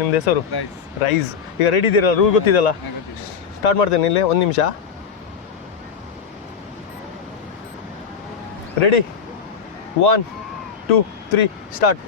ನಿಮ್ದು ಹೆಸರು ರೈಸ್. ಈಗ ರೆಡಿ ಇದ್ದೀರಲ್ಲ, ರೂಲ್ ಗೊತ್ತಿದೆಯಲ್ಲ? ಸ್ಟಾರ್ಟ್ ಮಾಡ್ತೇನೆ ಇಲ್ಲಿ, 1 ನಿಮಿಷ. Ready, 1 2 3 start.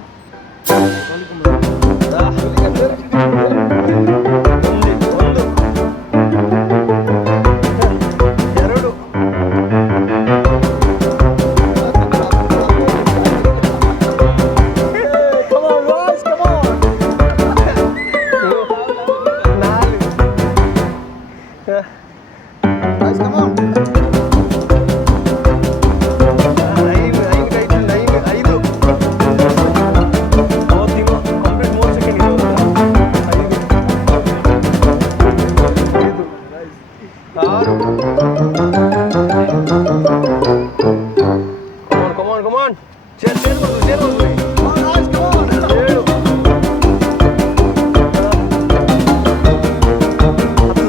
Come on. Cheer. 10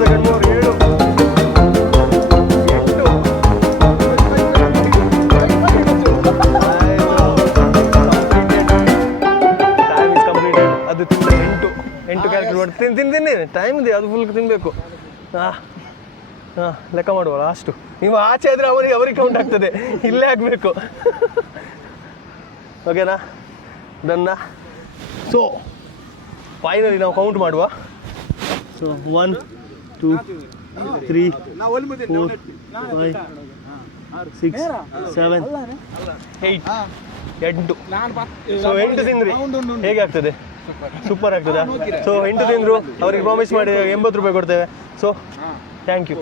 seconds more. 7 Time is completed. ಅದು 8 ಕ್ಯಾಲ್ಕುಲೇಟ್ ಮಾಡಿ ತಿನ್ನಿ. ಟೈಮ್ ಇದೆ, ಅದು ಫುಲ್ ತಿನ್ನಬೇಕು. ಲೆಕ್ಕ ಮಾಡುವ ಲಾಸ್ಟು. ನೀವು ಆಚೆ ಆದರೆ ಅವ್ರಿಗೆ ಕೌಂಟ್ ಆಗ್ತದೆ, ಇಲ್ಲೇ ಆಗಬೇಕು. ಓಕೆನಾ? ಡನ್ನಾ? ಸೊ ಫೈನಲಿ ನಾವು ಕೌಂಟ್ ಮಾಡುವ. ಸೊ 1 2 3 4 5 6 7 8 8. ಸೊ 8 ತಿಂದ್ರಿ, ಹೇಗೆ ಆಗ್ತದೆ? ಸೂಪರ್ ಆಗ್ತದಾ? ಸೊ 8 ತಿಂದರು, ಅವ್ರಿಗೆ ಪ್ರಾಮಿಸ್ ಮಾಡಿ 80 ರೂಪಾಯಿ ಕೊಡ್ತೇವೆ. So thank you.